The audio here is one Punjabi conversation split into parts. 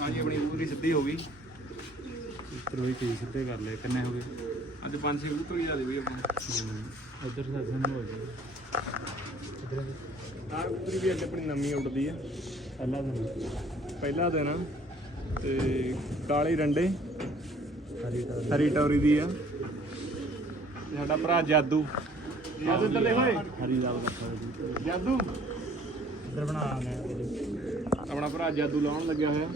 ਹਾਂਜੀ ਆਪਣੀ ਪੂਰੀ ਸਿੱਧੀ ਹੋ ਗਈ। ਕਬੂਤਰ ਵੀ ਕਈ ਸਿੱਧੇ ਕਰ ਲਏ ਕਿੰਨੇ ਹੋ ਗਏ? ਅੱਜ ਪੰਜ ਛੇ ਕਬੂਤਰ ਹੀ ਜਾਦੇ ਬਈ ਆਪਾਂ। ਇੱਧਰ ਸੈਸ਼ਨ ਹੋ ਗਏ ਆਹ ਕਬੂਤਰੀ ਵੀ ਅੱਜ ਆਪਣੀ ਨਵੀਂ ਉੱਡਦੀ ਆ। ਪਹਿਲਾ ਦਿਨ। ਪਹਿਲਾ ਦਿਨ ਤੇ ਕਾਲੇ ਰੰਡੇ ਹਰੀ ਟੌਰੀ। ਦੀ ਆ। ਸਾਡਾ ਭਰਾ ਜਾਦੂ। ਜਾਦੂ ਇੱਧਰ ਓਏ ਹਰੀ ਜੀ। ਜਾਦੂ? ਇੱਧਰ ਬਣਾ ਆਪਣਾ ਭਰਾ ਜਾਦੂ ਲਾਉਣ ਲੱਗਿਆ ਹੋਇਆ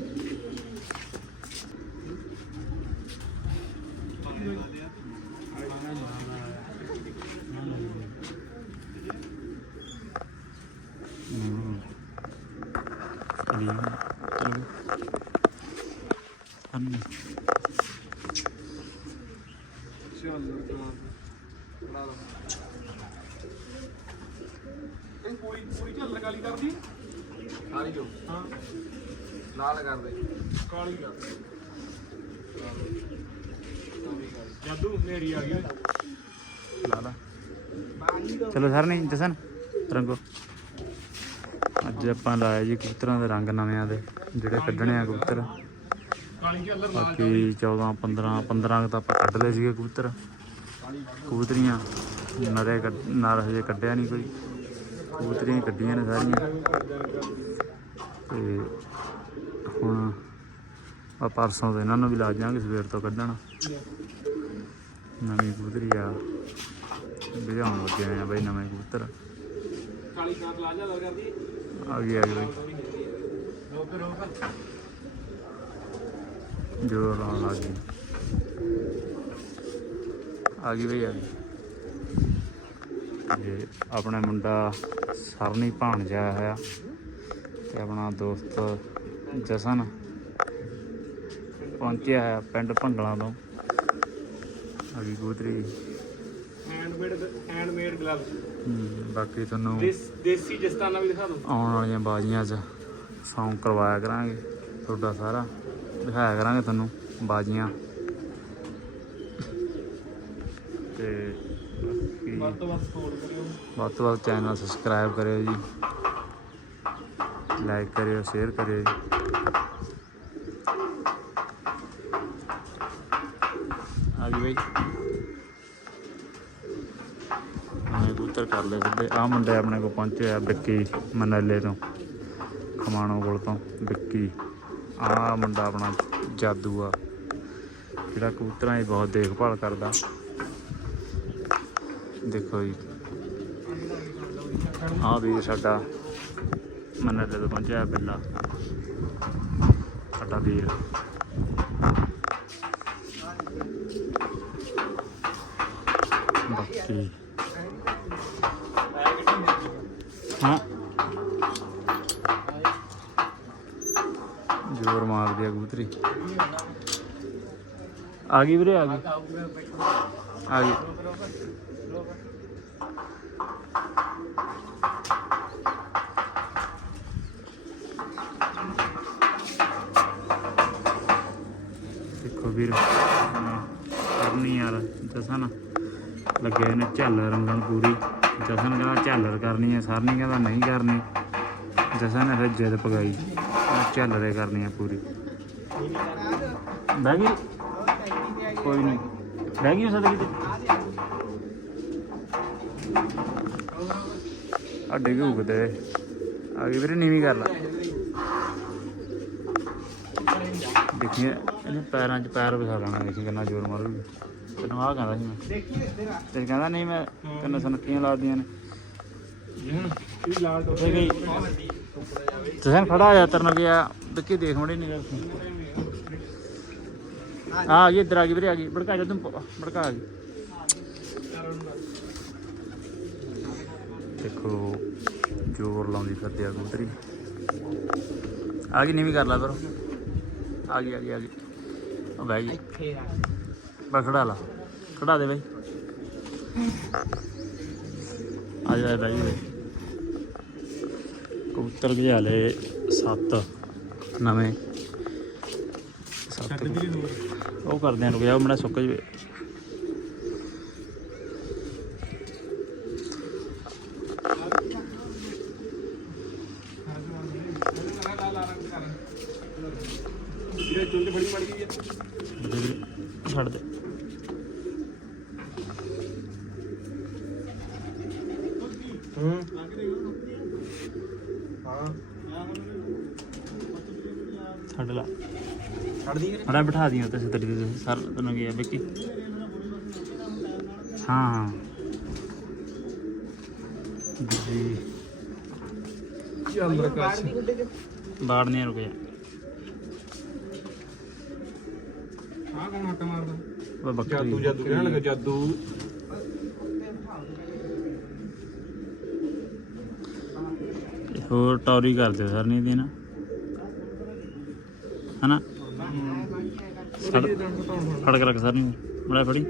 ਹਰੀ ਚਲੋ ਅੰਨ ਚੱਲ ਬਣਾ ਲਓ ਇਹ ਪੂਰੀ ਪੂਰੀ ਝੱਲ ਕਾਲੀ ਕਰਦੀ ਸਾਰੀ ਜੋ ਹਾਂ ਲਾਲ ਕਰ ਦੇ ਕਾਲੀ ਕਰ ਜਾਦੂ ਨੇਰੀ ਆ ਗਈ ਲਾ ਲਾ ਚਲੋ ਸਰ ਨਹੀਂ ਜਸਨ ਰੰਗੋ ਅੱਜ ਆਪਾਂ ਲਾਇਆ ਜੀ ਕਬੂਤਰਾਂ ਦੇ ਰੰਗ ਨਵਿਆਂ ਦੇ ਜਿਹੜੇ ਕੱਢਣੇ ਆ ਕਬੂਤਰ ਬਾਕੀ 14 15 15 ਕੁ ਤਾਂ ਆਪਾਂ ਕੱਢ ਲਏ ਸੀਗੇ ਕਬੂਤਰ। ਕਬੂਤਰੀਆਂ ਨਰੇ ਨਰ ਹਜੇ ਕੱਢਿਆ ਨਹੀਂ ਕੋਈ। ਕਬੂਤਰੀਆਂ ਕੱਢੀਆਂ ਨੇ ਸਾਰੀਆਂ। ਤੇ ਹੁਣ ਆ ਪਰਸੋਂ ਤੋਂ ਇਹਨਾਂ ਨੂੰ ਵੀ ਲਾ ਜਾਾਂਗੇ ਸਵੇਰ ਤੋਂ ਕੱਢਣ। ਨਵੀਂ ਕਬੂਤਰੀ ਆ। ਭਜਾਉਣ ਲੱਗੇ ਆ ਬਈ ਨਵੇਂ ਕਬੂਤਰ। ਕਾਲੀ ਕਾਂ ਲਾ ਜਾ ਆ ਗਈ ਆ ਗਈ ਬਈ। ਰੋਕ ਰੋਕ ਜੋ ਲਾਉਣ ਲੱਗ ਗਈ। ਆ ਗਈ ਬਈ ਆ ਗਈ। ਇਹ ਆਪਣਾ ਮੁੰਡਾ ਸਰਨੀ ਭਾਣ ਜਾ ਹੋਇਆ ਤੇ ਆਪਣਾ ਦੋਸਤ ਜਸਨ ਪਹੁੰਚਿਆ ਹੈ ਪਿੰਡ ਭੰਗਲਾਂ ਤੋਂ। ਆ ਹੈਂਡਮੇਡ ਹੈਂਡਮੇਡ ਗਲਵਸ ਹਮ, ਬਾਕੀ ਤੁਹਾਨੂੰ ਦੇਸੀ ਜਸਤਾਨਾ ਵੀ ਦਿਖਾ ਦੋ ਆਉਣ ਵਾਲੀਆਂ ਬਾਜ਼ੀਆਂ 'ਚ ਸੌਂਗ ਕਰਵਾਇਆ ਕਰਾਂਗੇ ਤੁਹਾਡਾ ਸਾਰਾ। ਦਿਖਾਇਆ ਕਰਾਂਗੇ ਤੁਹਾਨੂੰ ਬਾਜ਼ੀਆਂ। ਤੇ ਵੱਧ ਤੋਂ ਵੱਧ ਸਪੋਰਟ ਕਰਿਓ। ਵੱਧ ਤੋਂ ਵੱਧ ਚੈਨਲ ਸਬਸਕ੍ਰਾਈਬ ਕਰਿਓ ਜੀ। ਲਾਈਕ ਕਰਿਓ ਸ਼ੇਅਰ ਕਰਿਓ ਜੀ। ਆ ਗਈ ਬਈ। ਮੈਂ ਕਬੂਤਰ ਕਰ ਲਏ ਸਿੱਧੇ। ਆ ਮੁੰਡੇ ਆਪਣੇ ਕੋਲ ਪਹੁੰਚੇ ਆ ਵਿੱਕੀ ਮਨੈਲੇ ਤੋਂ। ਖਮਾਣੋ ਕੋਲ ਤੋਂ ਵਿੱਕੀ। ਆ ਮੁੰਡਾ ਆਪਣਾ ਜਾਦੂ ਆ। ਜਿਹੜਾ ਕਬੂਤਰਾਂ ਦੀ ਬਹੁਤ ਦੇਖਭਾਲ ਕਰਦਾ। ਦੇਖੋ ਜੀ। ਆ ਵੀ ਸਾਡਾ ਮਨੈਲੇ ਤੋਂ ਪਹੁੰਚਿਆ ਬਿੱਲਾ। ਸਾਡਾ ਵੀਰ। ਬਾਕੀ ਹਾਂ ਜੋਰ ਮਾਰਦੀ ਆ ਕਬੂਤਰੀ। ਆ ਗਈ ਵੀਰੇ, ਆ ਗਈ। ਆ ਗਈ। ਦੇਖੋ ਵੀਰ, ਕਰਨੀ ਯਾਰ, ਜਸਨ। ਲੱਗੇ ਨੇ ਝਾਲਰ ਰੰਗਣ ਪੂਰੀ। ਜਸਨ ਕਹਿੰਦਾ ਝੱਲਰ ਕਰਨੀ ਹੈ ਸਰਨੀ ਕਹਿੰਦਾ ਨਹੀਂ ਕਰਨੀ। ਜਸਨ ਨੇ ਫਿਰ ਜਿੱਦ ਪਗਾਈ। ਮੈਂ ਝਾਲਰੇ ਕਰਨੀ ਹੈ ਪੂਰੀ। ਬਹਿ ਗਈ? ਕੋਈ ਨਹੀਂ। ਬਹਿ ਗਈ ਸਦ ਕਿਤੇ? ਆ ਡਿੱਗ ਉਗਦੇ ਆ ਗਈ ਵੀਰੇ ਨੀਵੀਂ ਕਰ ਲਾ ਦੇਖੀਏ ਇਹਨੇ ਪੈਰਾਂ 'ਚ ਪੈਰ ਵਿਖਾ ਲੈਣਾ ਦੇਖੀ ਕਿੰਨਾ ਜ਼ੋਰ ਮਾਰੂਗੀ। ਤੈਨੂੰ ਆਹ ਕਹਿੰਦਾ ਸੀ ਮੈਂ। ਤੇ ਕਹਿੰਦਾ ਨਹੀਂ ਮੈਂ ਕਿੰਨਾ ਸੁਨੱਖੀਆਂ ਲਾਦੀਆਂ ਨੇ। ਤੁਸੀਂ ਖੜਾ ਆ? ਤਰਨ ਗਿਆ ਵਿੱਕੀ ਦੇਖ ਮੜੀ ਨਹੀਂ ਕਰਦੀ ਆ ਗਈ ਇੱਧਰ ਆ ਗਈ ਵੀਰੇ ਆ ਗਈ। ਭੜਕਾ ਜਾ ਤੂੰ ਭੜਕਾ ਆ ਗਈ। ਦੇਖੋ ਜ਼ੋਰ ਲਾਉਂਦੀ ਫਿਰਦੀ ਆ ਕਬੂਤਰੀ। ਆ ਗਈ ਨਹੀਂ ਵੀ ਕਰ ਲਾ ਕਰੋ ਆ ਗਈ ਆ ਗਈ ਆ ਗਈ। ਉਹ ਬਹਿ ਗਈ। ਬਸ ਖੜਾ ਲਾ। ਖੜਾ ਦੇ ਬਈ। ਆ ਜਾ ਬਹਿ ਜੀ। ਕਬੂਤਰ ਵੀ ਹਲੇ 7 ਨਵੇਂ। ਸੱਤ। ਉਹ ਕਰਦੇ ਆ ਰੁਕ ਜਾ ਮੜਾ ਸੁੱਕ ਜਵੇ। ਛੱਡ ਦੇ ਹੂੰ ਹਾਂ ਛੱਡ ਲਾ। ਛੱਡ ਦੀ ਮੜਾ ਬਿਠਾ ਦਿਆਂ ਤੇ ਸਿੱਧੜੀ ਦੇ ਸਰ ਤੈਨੂੰ ਗਿਆ ਵਿੱਕੀ? ਹਾਂ। ਹਾਂ ਜੀ। ਚੱਲ ਰਕਾਸ਼ ਬਾੜ ਨਹੀਂ ਰੁਕ ਜਾ। ਹਾਂ ਕੌਣ ਹੱਟ ਮਾਰਦਾ? ਉਹ ਬੱਕਰੀ। ਜਾਦੂ ਜਾਦੂ ਕਹਿਣ ਲੱਗਾ ਜਾਦੂ। ਹੋਰ ਟੌਰੀ ਕਰ ਦਿਓ ਸਰ ਨਹੀਂ ਦੇਣਾ? ਹਨਾ? ਫੜ ਕੇ ਰੱਖ ਸਰ। ਨਹੀਂ ਮੜਾ ਫੜੀ।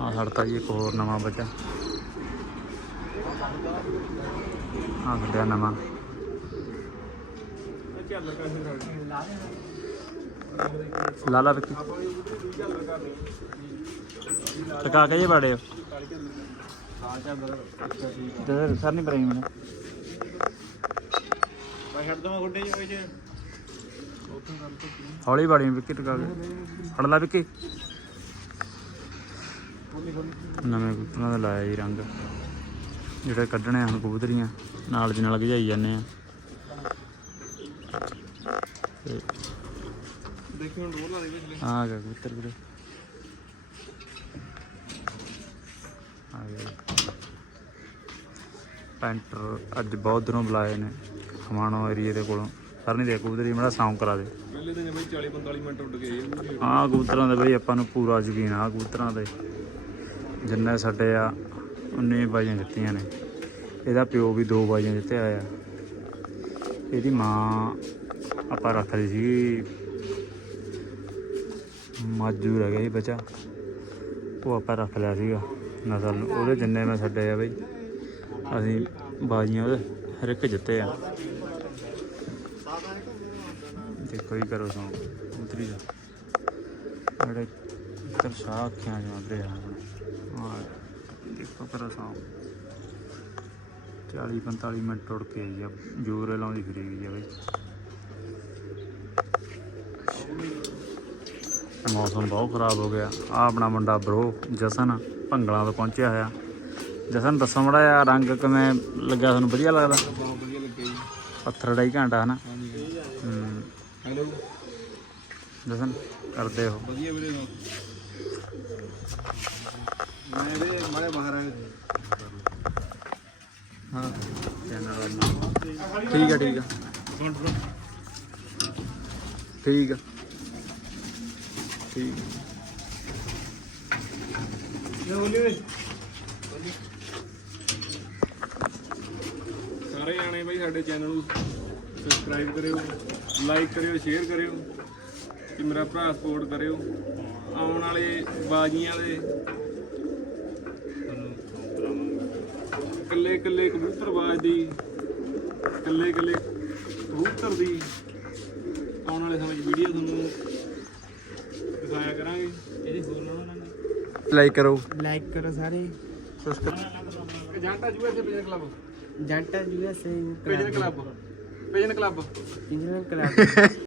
ਆ ਛੱਡਤਾ ਜੀ ਇੱਕ ਹੋਰ ਨਵਾਂ ਬੱਚਾ। ਆ ਛੱਡਿਆ ਨਵਾਂ। ਲਾਲਾ ਵਿੱਕੀ। ਟਕਾ ਕੇ ਜੇ ਬਾੜੇ। ਸਰ ਨਹੀਂ ਪਰਾਈ ਮੈਨੂੰ। ਮੈਂ ਛੱਡ ਦਵਾਂ ਗੁੱਡੇ ਜਿਹੇ ਵਿੱਚ। ਹੌਲੀ ਬਾੜੀ ਵਿੱਕੀ ਟਕਾ ਕੇ ਫੜ ਲਾ ਵਿੱਕੀ। ਨਵੇਂ ਕਬੂਤਰਾਂ ਦਾ ਲਾਇਆ ਜੀ ਰੰਗ। ਜਿਹੜੇ ਕੱਢਣੇ ਆ ਹੁਣ ਕਬੂਤਰੀਆਂ ਨਾਲ ਦੀ ਨਾਲ ਗਜਾਈ ਜਾਂਦੇ ਆ। ਦੇਖੀ ਹੁਣ ਰੋਲਾ ਦੇ ਵਿੱਚ ਆ ਗਿਆ ਕਬੂਤਰ ਵੀਰੇ। ਆ ਗਿਆ। ਪੈਂਟਰ ਅੱਜ ਬਹੁਤ ਦਿਨੋਂ ਬੁਲਾਏ ਨੇ ਖਮਾਣੋ ਏਰੀਏ ਦੇ ਕੋਲੋਂ। ਸਰ ਨਹੀਂ ਦੇ ਕਬੂਤਰੀ ਮੇਰਾ ਕਰਾ ਦੇ। ਪਹਿਲੇ ਦਿਨ ਬਈ 40 45 ਮਿੰਟ ਉੱਡ ਗਏ ਆਹ ਕਬੂਤਰਾਂ ਦੇ ਬਈ ਆਪਾਂ ਨੂੰ ਪੂਰਾ ਯਕੀਨ ਆ ਕਬੂਤਰਾਂ ਦੇ। ਜਿੰਨੇ ਸਾਡੇ ਆ ਉਨੇ ਬਾਜੀਆਂ ਜਿੱਤੀਆਂ ਨੇ। ਇਹਦਾ ਪਿਓ ਵੀ ਦੋ ਬਾਜੀਆਂ ਜਿੱਤਿਆ ਆ ਇਹਦੀ ਮਾਂ ਆਪਾਂ ਰੱਖ ਲਈ ਸੀ। ਮਾਜੂ ਰਹਿ ਗਿਆ ਸੀ ਬੱਚਾ। ਉਹ ਆਪਾਂ ਰੱਖ ਲਿਆ ਸੀਗਾ ਨਸਲ। ਉਹਦੇ ਜਿੰਨੇ ਮੈਂ ਛੱਡੇ ਆ ਬਈ ਅਸੀਂ ਬਾਜੀਆਂ ਉਹਦੇ ਹਰ ਇੱਕ ਜਿੱਤੇ ਆ। ਦੇਖੋ ਹੀ ਕਰੋ ਸੌਂ। ਉਤਰੀ ਦਾ ਜਿਹੜੇ ਤਰਸ਼ਾ ਅੱਖਾਂ ਜਿਹਾ ਦੇ ਆ ਹਾਂ ਦੇਖੋ ਕਰੋ ਸੌਂ। 40 45 ਮਿੰਟ ਉੜ ਕੇ ਆਈ ਆ। ਜੋਰ ਲਾਉਂਦੀ ਫਿਰੀ ਗਈ ਆ ਬਈ। ਮੌਸਮ ਬਹੁਤ ਖਰਾਬ ਹੋ ਗਿਆ। ਆ ਆਪਣਾ ਮੁੰਡਾ ਬ్రో ਜਸਨ। ਭੰਗਲਾਂ ਤੋਂ ਪਹੁੰਚਿਆ ਹੋਇਆ। ਜਸਨ ਦੱਸੋ ਮੜਾ ਆ ਰੰਗ ਕਿਵੇਂ ਲੱਗਿਆ? ਤੁਹਾਨੂੰ ਵਧੀਆ ਲੱਗਦਾ? ਬਹੁਤ ਵਧੀਆ ਲੱਗੇ ਜੀ। ਪੱਥਰ ਡਾਈ ਘੰਟਾ ਹਨਾ? ਹਾਂਜੀ ਹੂੰ ਹੈਲੋ। ਜਸਨ ਕਰਦੇ ਹੋ। ਵਧੀਆ ਵੀਰੇ ਮੈਂ ਇਹਦੇ ਮਾਰੇ ਬਾਹਰ ਆ ਹਾਂ। ਚੈਨਲ ਠੀਕ ਆ ਠੀਕ ਆ। ਠੀਕ ਆ। ਠੀਕ ਲੈ ਬੋਲੀ ਓਏ। ਸਾਰੇ ਜਾਣੇ ਬਾਈ ਸਾਡੇ ਚੈਨਲ ਨੂੰ ਸਬਸਕ੍ਰਾਈਬ ਕਰਿਓ ਲਾਈਕ ਕਰਿਓ ਸ਼ੇਅਰ ਕਰਿਓ ਤੇ ਮੇਰਾ ਭਰਾ ਸਪੋਰਟ ਕਰਿਓ। ਆਉਣ ਵਾਲੇ ਬਾਜੀਆਂ ਦੇ ਕੱਲੇ ਕੱਲੇ ਕਬੂਤਰਬਾਜ਼ ਦੀ ਕੱਲੇ ਕੱਲੇ ਕਬੂਤਰ ਦੀ ਆਉਣ ਵਾਲੇ ਸਮੇਂ 'ਚ ਵੀਡੀਓ ਤੁਹਾਨੂੰ ਦਿਖਾਇਆ ਕਰਾਂਗੇ। ਇਹਦੀ ਹੋਰ ਨਾ ਲਾਈਕ ਕਰੋ। ਲਾਈਕ ਕਰੋ ਸਾਰੇ। ਜਾਂਟਾ USA pigeon club Janta USA pigeon club pigeon club engineering club